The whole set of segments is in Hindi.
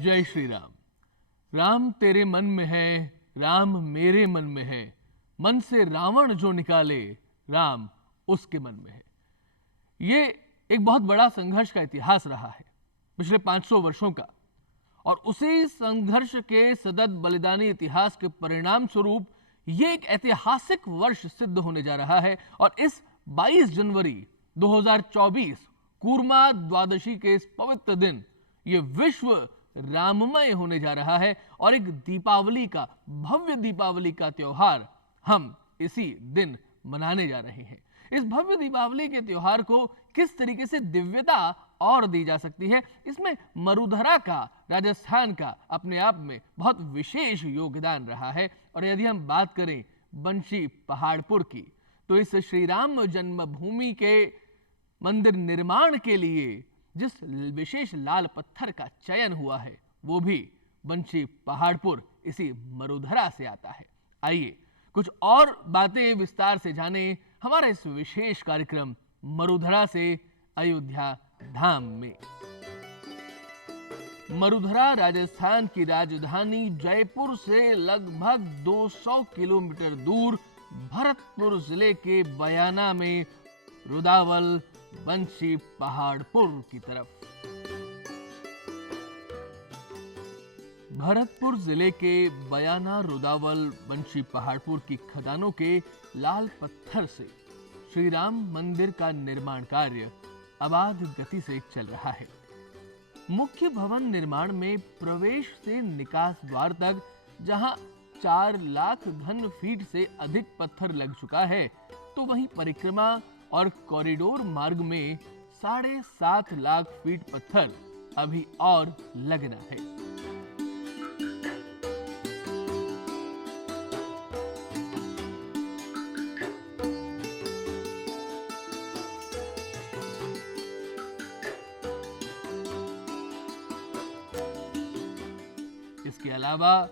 जय श्री राम। राम तेरे मन में है, राम मेरे मन में है, मन से रावण जो निकाले, राम उसके मन में है। ये एक बहुत बड़ा संघर्ष का इतिहास रहा है पिछले 500 वर्षों का, और उसी संघर्ष के सतत बलिदानी इतिहास के परिणाम स्वरूप ये एक ऐतिहासिक वर्ष सिद्ध होने जा रहा है। और इस 22 जनवरी 2024 कूर्मा द्वादशी के इस पवित्र दिन ये विश्व राममय होने जा रहा है, और एक दीपावली का, भव्य दीपावली का त्योहार हम इसी दिन मनाने जा रहे हैं। इस भव्य दीपावली के त्योहार को किस तरीके से दिव्यता और दी जा सकती है, इसमें मरुधरा का, राजस्थान का अपने आप में बहुत विशेष योगदान रहा है। और यदि हम बात करें बंशी पहाड़पुर की, तो इस श्री राम जन्मभूमि के मंदिर निर्माण के लिए जिस विशेष लाल पत्थर का चयन हुआ है वो भी बंशी पहाड़पुर इसी मरुधरा से आता है। आइए कुछ और बातें विस्तार से जानें हमारा इस विशेष कार्यक्रम मरुधरा से अयोध्या धाम में। मरुधरा राजस्थान की राजधानी जयपुर से लगभग 200 किलोमीटर दूर भरतपुर जिले के बयाना में रुदावल बंशी पहाड़पुर की तरफ। भरतपुर जिले के बयाना रुदावल बंशी पहाड़पुर की खदानों के लाल पत्थर से श्री राम मंदिर का निर्माण कार्य अबाध गति से चल रहा है। मुख्य भवन निर्माण में प्रवेश से निकास द्वार तक जहां 4 लाख घन फीट से अधिक पत्थर लग चुका है, तो वहीं परिक्रमा और कॉरिडोर मार्ग में 7.5 लाख फीट पत्थर अभी और लगना है। इसके अलावा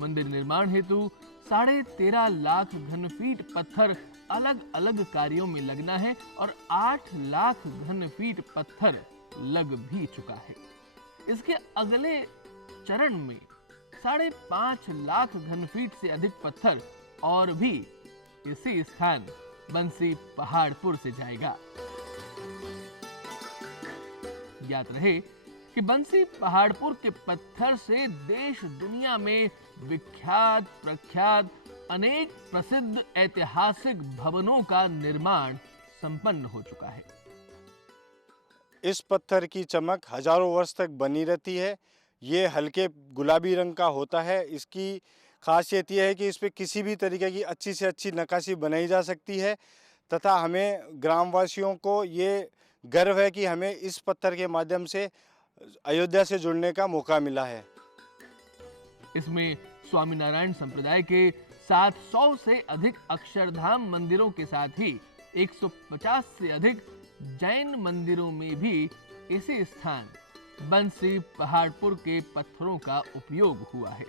मंदिर निर्माण हेतु 13.5 लाख घन फीट पत्थर अलग अलग कार्यों में लगना है, और 8 लाख घन फीट पत्थर लग भी चुका है। इसके अगले चरण में 5.5 लाख घन फीट से अधिक पत्थर और भी इसी स्थान बंशी पहाड़पुर से जाएगा। याद रहे कि बंशी पहाड़पुर के पत्थर से देश दुनिया में विख्यात प्रख्यात अनेक प्रसिद्ध ऐतिहासिक भवनों का निर्माण संपन्न हो चुका है। इस पत्थर की चमक हजारों वर्ष तक बनी रहती है। ये हल्के गुलाबी रंग का होता है। इसकी खासियत यह है कि इस पे किसी भी तरीके की अच्छी से अच्छी नक्काशी बनाई जा सकती है, तथा हमें ग्रामवासियों को ये गर्व है कि हमें इस पत्थर के माध्यम से अयोध्या से जुड़ने का मौका मिला है। इसमें स्वामीनारायण संप्रदाय के 700 से अधिक अक्षरधाम मंदिरों के साथ ही 150 से अधिक जैन मंदिरों में भी इसी स्थान बंशी पहाड़पुर के पत्थरों का उपयोग हुआ है।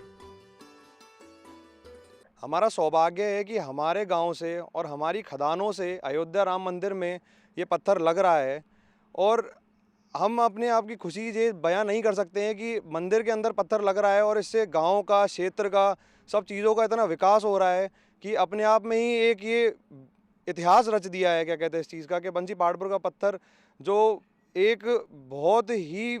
हमारा सौभाग्य है कि हमारे गांव से और हमारी खदानों से अयोध्या राम मंदिर में ये पत्थर लग रहा है, और हम अपने आप की खुशी ये बयां नहीं कर सकते हैं कि मंदिर के अंदर पत्थर लग रहा है और इससे गांव का, क्षेत्र का, सब चीज़ों का इतना विकास हो रहा है कि अपने आप में ही एक ये इतिहास रच दिया है, क्या कहते हैं इस चीज़ का, कि बंशी पहाड़पुर का पत्थर जो एक बहुत ही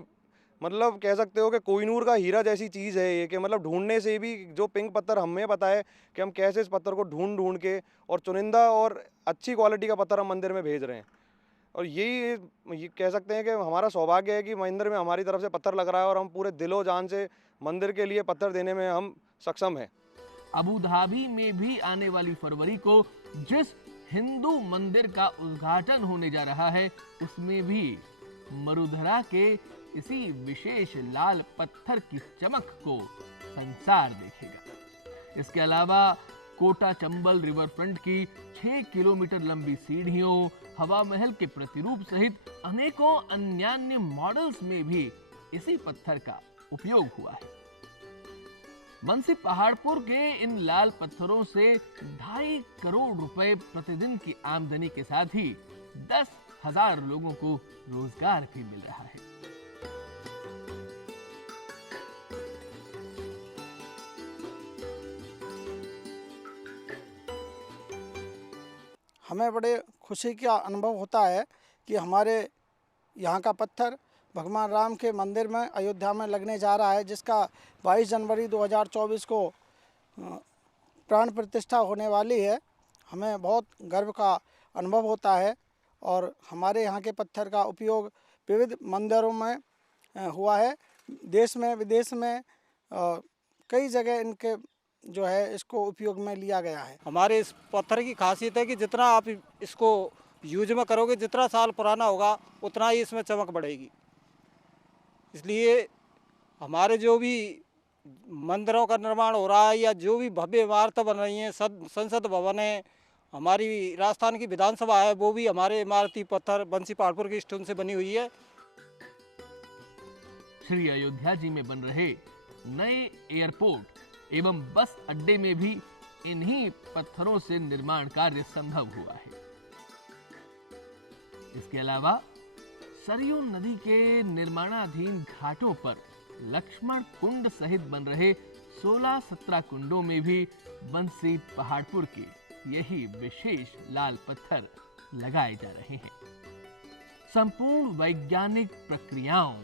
मतलब कह सकते हो कि कोहिनूर का हीरा जैसी चीज़ है ये, कि मतलब ढूंढने से भी जो पिंक पत्थर हमें पता है कि हम कैसे इस पत्थर को ढूंढ के और चुनिंदा और अच्छी क्वालिटी का पत्थर हम मंदिर में भेज रहे हैं। और ये कह सकते हैं कि हमारा सौभाग्य है कि मंदिर में हमारी तरफ से पत्थर लग रहा है और हम पूरे दिलो जान से मंदिर के लिए पत्थर देने में हम सक्षम हैं। अबू धाबी में भी आने वाली फरवरी को जिस हिंदू मंदिर का उद्घाटन होने जा रहा है, उसमें भी मरुधरा के इसी विशेष लाल पत्थर की चमक को संसार देखेगा। इसके अलावा कोटा चंबल रिवर फ्रंट की 6 किलोमीटर लंबी सीढ़ियों, हवा महल के प्रतिरूप सहित अनेकों अन्यान्य मॉडल्स में भी इसी पत्थर का उपयोग हुआ है। बंशी पहाड़पुर के इन लाल पत्थरों से 2.5 करोड़ रुपए प्रतिदिन की आमदनी के साथ ही 10,000 लोगों को रोजगार भी मिल रहा है। हमें बड़े खुशी का अनुभव होता है कि हमारे यहाँ का पत्थर भगवान राम के मंदिर में अयोध्या में लगने जा रहा है, जिसका 22 जनवरी 2024 को प्राण प्रतिष्ठा होने वाली है। हमें बहुत गर्व का अनुभव होता है और हमारे यहाँ के पत्थर का उपयोग विविध मंदिरों में हुआ है। देश में विदेश में कई जगह इनके जो है इसको उपयोग में लिया गया है। हमारे इस पत्थर की खासियत है कि जितना आप इसको यूज में करोगे, जितना साल पुराना होगा उतना ही इसमें चमक बढ़ेगी। इसलिए हमारे जो भी मंदिरों का निर्माण हो रहा है या जो भी भव्य इमारतें बन रही हैं, संसद भवन है, हमारी राजस्थान की विधानसभा है, वो भी हमारे इमारती पत्थर बंसी पहाड़पुर की स्टोन से बनी हुई है। श्री अयोध्या जी में बन रहे नए एयरपोर्ट एवं बस अड्डे में भी इन्हीं पत्थरों से निर्माण कार्य संभव हुआ है। इसके अलावा सरयू नदी के निर्माणाधीन घाटों पर लक्ष्मण कुंड सहित बन रहे 16-17 कुंडों में भी बंसी पहाड़पुर के यही विशेष लाल पत्थर लगाए जा रहे हैं। संपूर्ण वैज्ञानिक प्रक्रियाओं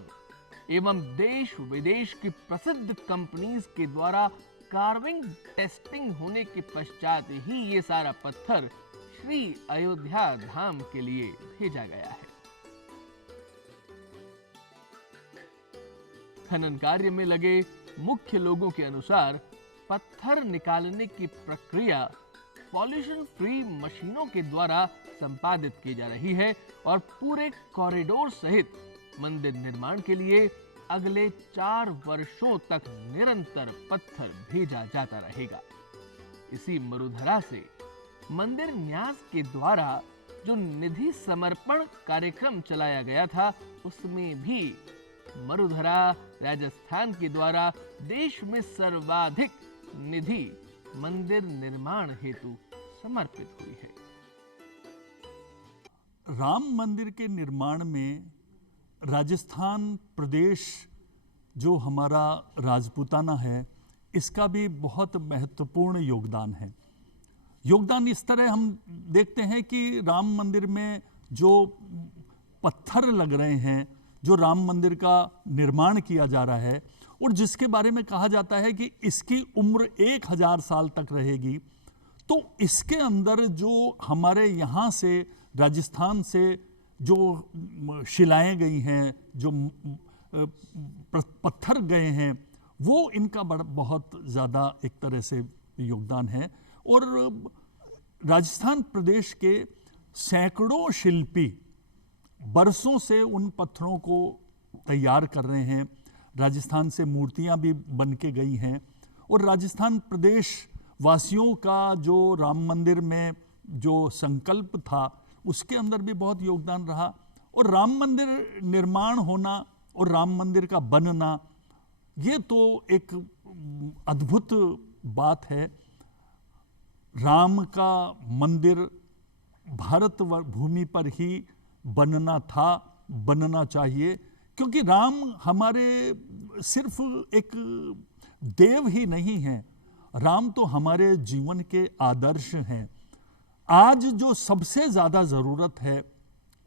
एवं देश विदेश की प्रसिद्ध कंपनीज के द्वारा कार्विंग टेस्टिंग होने के पश्चात ही ये सारा पत्थर श्री अयोध्या धाम के लिए भेजा गया है। खनन कार्य में लगे मुख्य लोगों के अनुसार पत्थर निकालने की प्रक्रिया पॉल्यूशन फ्री मशीनों के द्वारा संपादित की जा रही है और पूरे कॉरिडोर सहित मंदिर निर्माण के लिए अगले 4 वर्षों तक निरंतर पत्थर भेजा जाता रहेगा। इसी मरुधरा से मंदिर न्यास के द्वारा जो निधि समर्पण कार्यक्रम चलाया गया था, उसमें भी मरुधरा राजस्थान के द्वारा देश में सर्वाधिक निधि मंदिर निर्माण हेतु समर्पित हुई है। राम मंदिर के निर्माण में राजस्थान प्रदेश जो हमारा राजपूताना है, इसका भी बहुत महत्वपूर्ण योगदान है। योगदान इस तरह हम देखते हैं कि राम मंदिर में जो पत्थर लग रहे हैं, जो राम मंदिर का निर्माण किया जा रहा है और जिसके बारे में कहा जाता है कि इसकी उम्र 1000 साल तक रहेगी, तो इसके अंदर जो हमारे यहाँ से राजस्थान से जो शिलाएं गई हैं, जो पत्थर गए हैं, वो इनका बहुत ज़्यादा एक तरह से योगदान है। और राजस्थान प्रदेश के सैकड़ों शिल्पी बरसों से उन पत्थरों को तैयार कर रहे हैं। राजस्थान से मूर्तियां भी बन के गई हैं और राजस्थान प्रदेश वासियों का जो राम मंदिर में जो संकल्प था, उसके अंदर भी बहुत योगदान रहा। और राम मंदिर निर्माण होना और राम मंदिर का बनना, ये तो एक अद्भुत बात है। राम का मंदिर भारत भूमि पर ही बनना था, बनना चाहिए, क्योंकि राम हमारे सिर्फ एक देव ही नहीं हैं, राम तो हमारे जीवन के आदर्श हैं। आज जो सबसे ज़्यादा ज़रूरत है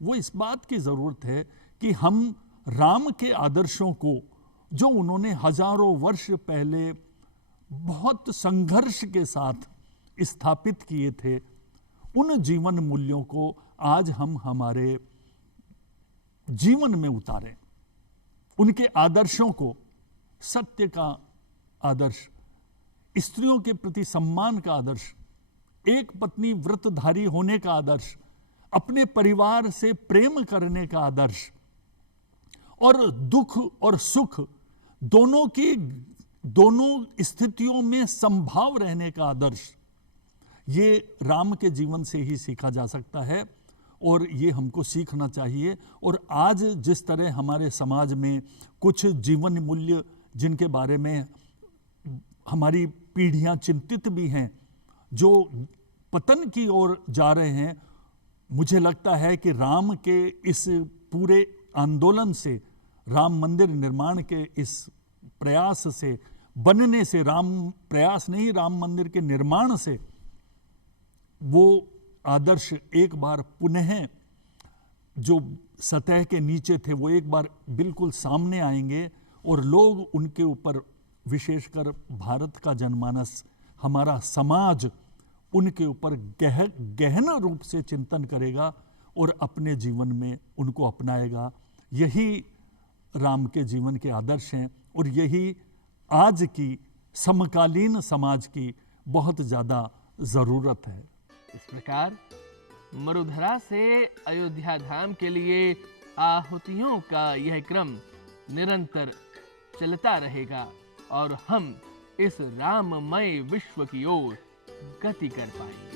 वो इस बात की ज़रूरत है कि हम राम के आदर्शों को, जो उन्होंने हजारों वर्ष पहले बहुत संघर्ष के साथ स्थापित किए थे, उन जीवन मूल्यों को आज हम हमारे जीवन में उतारें। उनके आदर्शों को, सत्य का आदर्श, स्त्रियों के प्रति सम्मान का आदर्श, एक पत्नी व्रतधारी होने का आदर्श, अपने परिवार से प्रेम करने का आदर्श और दुख और सुख दोनों स्थितियों में संभाव रहने का आदर्श, ये राम के जीवन से ही सीखा जा सकता है और ये हमको सीखना चाहिए। और आज जिस तरह हमारे समाज में कुछ जीवन मूल्य जिनके बारे में हमारी पीढ़ियां चिंतित भी हैं, जो पतन की ओर जा रहे हैं, मुझे लगता है कि राम के इस पूरे आंदोलन से, राम मंदिर निर्माण के इस प्रयास से, बनने से, राम प्रयास नहीं, राम मंदिर के निर्माण से वो आदर्श एक बार पुनः जो सतह के नीचे थे वो एक बार बिल्कुल सामने आएंगे और लोग उनके ऊपर, विशेषकर भारत का जनमानस, हमारा समाज उनके ऊपर गहन रूप से चिंतन करेगा और अपने जीवन में उनको अपनाएगा। यही राम के जीवन के आदर्श हैं और यही आज की समकालीन समाज की बहुत ज़्यादा ज़रूरत है। इस प्रकार मरुधरा से अयोध्या धाम के लिए आहुतियों का यह क्रम निरंतर चलता रहेगा और हम इस राममय विश्व की ओर गति कर पाएंगे।